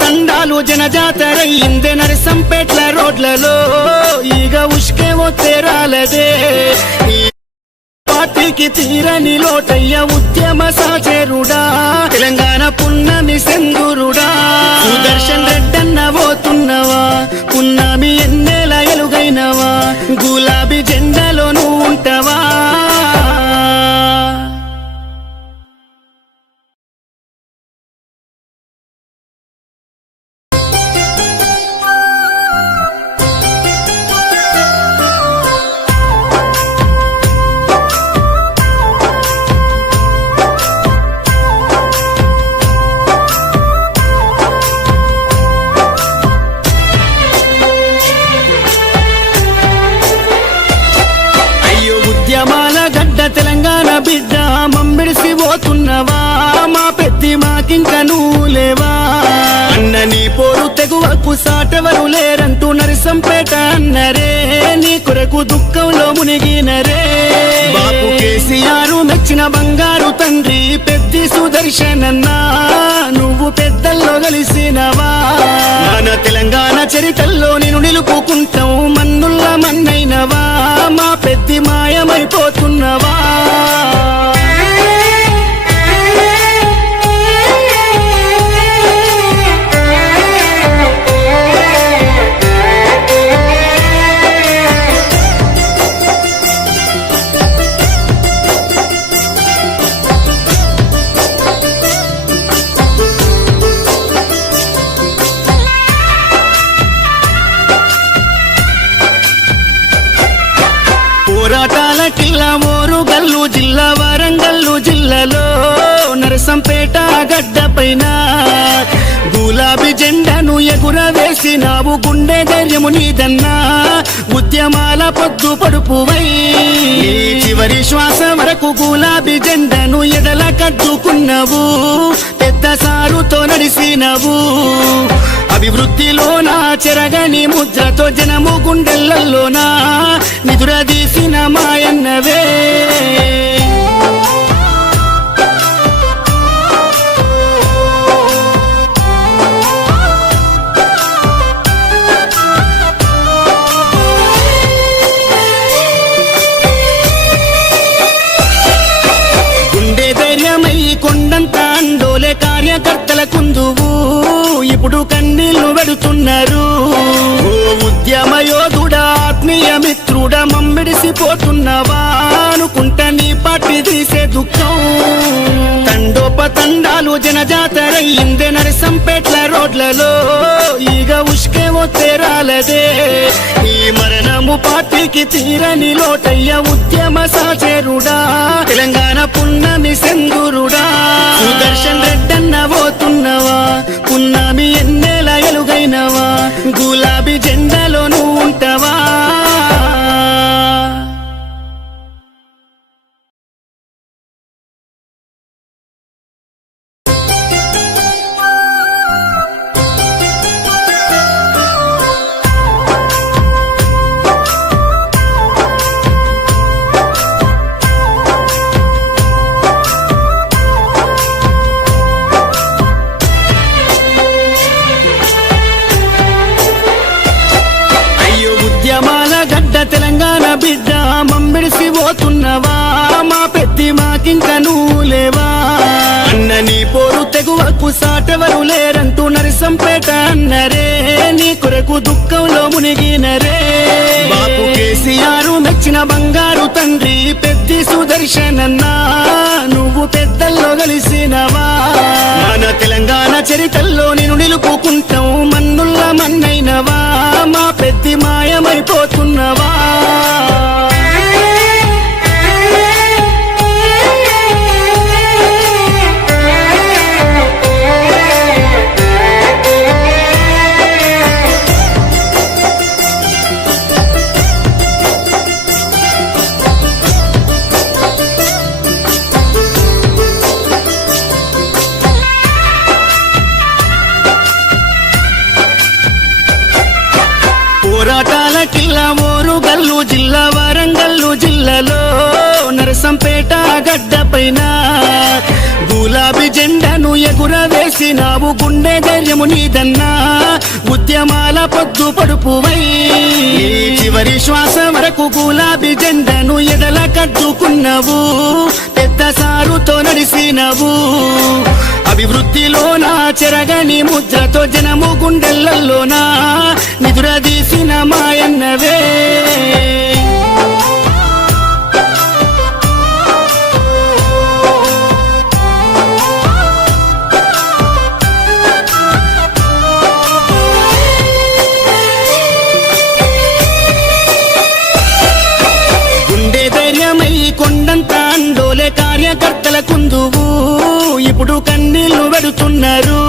తండాలు జనజాతరయ్యిందే నరసంపేట్ల రోడ్లలో ఈగ ఉష్కే ఒత్తేరాలదే పార్టీకి తీరని లోటయ్య ఉద్యమ సాచేరుడా తెలంగాణ పున్నమి సెందురుడా సుదర్శన్ రెడ్డన్న పోతున్నవా పున్నమి ఎన్నేల ఎలుగైనవా గులాబీ జెండాలో నువ్వు ఉంటావా తెలంగాణ బిడ్డ మమ్మిడిసి పోతున్నవా మా పెద్ది మాకింక నువ్వు లేవా అన్న నీ పోరు తెగువకు సాటెవరు లేరంటూ నరసంపేట అన్నరే నీ కొరకు దుఃఖంలో మునిగినరే బాపు కేసీఆర్ మెచ్చిన బంగారు తండ్రి పెద్ది సుదర్శనన్నా నువ్వు పెద్దల్లో కలిసినవా మన తెలంగాణ చరిత్రలో నేను నిలుపుకుంటాం మన్నుల్ల మన్నైనవా మా పెద్ది మాయమైపోతున్నవా పోరాటాల కిల్లా మోరుగల్లు జిల్లా వరంగల్లు జిల్లాలో నరసంపేట గడ్డ పైన గులాబీ జెండాను ఎగురవేసినావు గుండె ధైర్యము నీదన్నా ఉద్యమాల పొద్దు పడుపువై చివరి శ్వాస వరకు గులాబీ జెండాను ఎడల కద్దుకున్నావు పెద్ద సారుతో నడిసినవు అభివృద్ధిలోనా చెరగని ముద్రతో జనము గుండెలలోనా నిదురదీసిన మాయన్నవే గుండె ధైర్యమై కొండంత అండోలే కార్యకర్తల కుందువు ఇప్పుడు కన్నీళ్లు పెడుతున్నారు ఓ ఉద్యమ యోధుడా ఆత్మీయ మిత్రుడా మమ్మిడిసిపోతున్నవా అనుకుంటా నీ పార్టీ తీసే దుఃఖం తండాలు జనజాతరయ్యిందే నరసంపేట్ల రోడ్లలో ఈగ ఉష్కే ఒత్తేరాలదే ఈ మరణము పార్టీకి తీరని లోటయ్య ఉద్యమ సాచేరుడా తెలంగాణ పున్నమి సెందురుడా సుదర్శన్ రెడ్డన్న పోతున్నవా పున్నమి ఎన్నేల ఎలుగైనవా గులాబీ జెండాలో నువ్వు ఉంటావా తెలంగాణ బిడ్డ మమ్మిడిసి పోతున్నవా మా పెద్ది మాకింక నువ్వు లేవా అన్న నీ పోరు తెగువకు సాటెవరు లేరంటూ నరసంపేట అన్నరే నీ కొరకు దుఃఖంలో మునిగినరే బాపు కేసీఆర్ మెచ్చిన బంగారు తండ్రి పెద్ది సుదర్శనన్నా నువ్వు పెద్దల్లో కలిసినవా మన తెలంగాణ చరిత్రలో నేను నిలుపుకుంటాం మన్నుల్ల మన్నైనవా మా పెద్ది మాయమైపోతున్నవా పోరాటాల కిల్లా మోరుగల్లు జిల్లా వరంగల్లు జిల్లాలో నరసంపేట గడ్డ పైన గులాబీ జెండను ఎగురవేసినావు గుండె ధైర్యము నీదన్నా ఉద్యమాల పొద్దు పడుపువై నీ చివరి శ్వాస వరకు గులాబీ జెండను ఎదల కట్టుకున్నావు పెద్ద సారుతో నడిసినవు అభివృద్ధిలోనా చెరగని ముద్రతో జనము గుండెలలోనా నిదురదీసిన మాయన్నవే గుండె ధైర్యమై కొండంత అండోలే కార్యకర్తల కుందువు ఇప్పుడు కన్నీళ్లు పెడుతున్నారు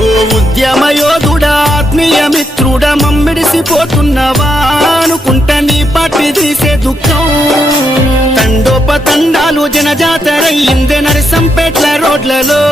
ఓ ఉద్యమ యోధుడా ఆత్మీయ మిత్రుడా మమ్మిడిసిపోతున్నవా అనుకుంటా నీ పార్టీ తీసే దుఃఖం తండోపతండాలు జనజాతరయ్యిందే నరసంపేట్ల రోడ్లలో